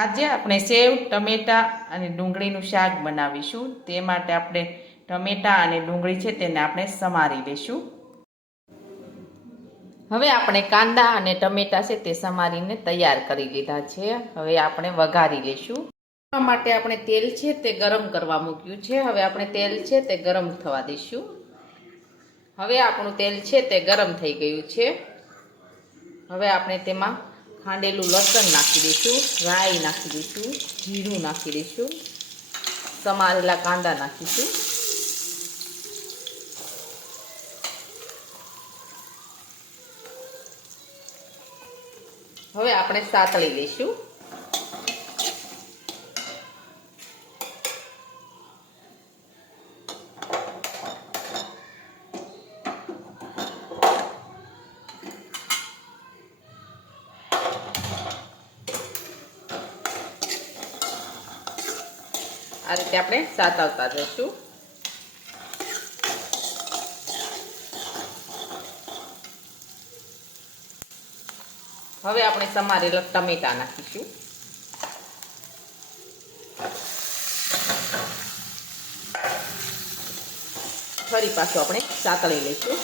આજે આપણે સેવ ટમેટા અને ડુંગળીનું શાક બનાવીશું. તે માટે આપણે ટમેટા અને ડુંગળી છે તેને આપણે સમારી લઈશું. હવે આપણે કાંદા અને ટમેટા છે તે સમારીને તૈયાર કરી લીધા છે. હવે આપણે વઘારી લઈશું. આ માટે આપણે તેલ છે તે ગરમ કરવા મૂક્યું છે. હવે આપણે તેલ છે તે ગરમ થવા દઈશું. હવે આપણું તેલ છે તે ગરમ થઈ ગયું છે. હવે આપણે તેમાં ખાંડેલું લસણ નાખી દઈશું, રાઈ નાખી દઈશું, જીરું નાખી દઈશું, સમારેલા કાંદા નાખીશું. હવે આપણે સાતળી લઈશું. આ રીતે આપણે સાતવતા જઈશું. હવે આપણે સમારેલા ટમેટા નાખીશું. ફરી પાછું આપણે સાતળી લઈશું.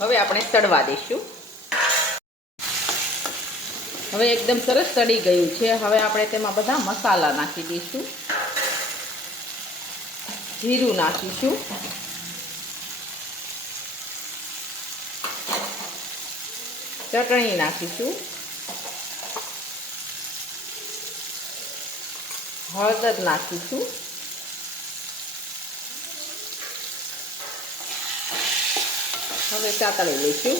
હવે આપણે સડવા દઈશું. હવે એકદમ સરસ સડી ગયું છે. હવે આપણે તેમાં બધા મસાલા નાખી દઈશું. જીરું નાખીશું, ચટણી નાખીશું, હળદર નાખીશું, હવે સાતળી લઈશું.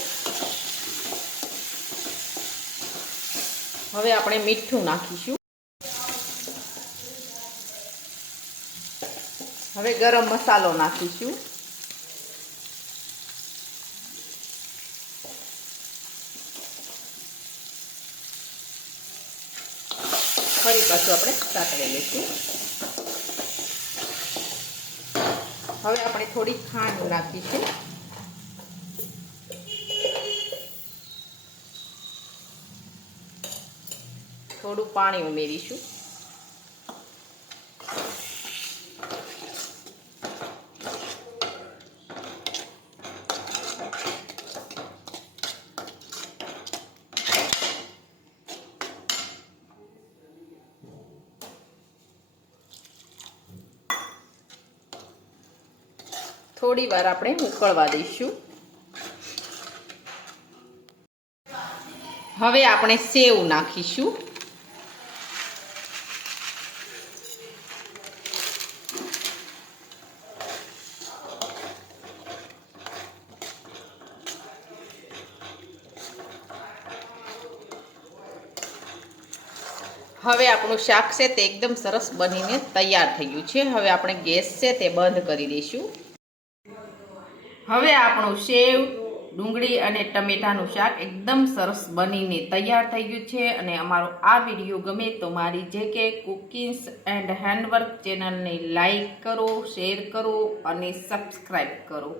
હવે આપણે મીઠું નાખીશું. હવે ગરમ મસાલો નાખીશું. ફરી પાછું આપણે સાતળી લઈશું. હવે આપણે થોડી ખાંડ નાખીશું. થોડું પાણી ઉમેરીશું. થોડી વાર આપણે ઉકળવા દઈશું. હવે આપણે સેવ નાખીશું. હવે આપણું શાક છે તે એકદમ સરસ બનીને તૈયાર થઈ ગયું છે. હવે આપણે ગેસ છે તે બંધ કરી દઈશું. હવે આપણું સેવ ડુંગળી અને ટમેટાનું શાક એકદમ સરસ બનીને તૈયાર થઈ ગયું છે. અને અમારો આ વિડીયો ગમે તો મારી JK કુકિંગ્સ એન્ડ હેન્ડવર્ક ચેનલને લાઈક કરો, શેર કરો અને સબસ્ક્રાઈબ કરો.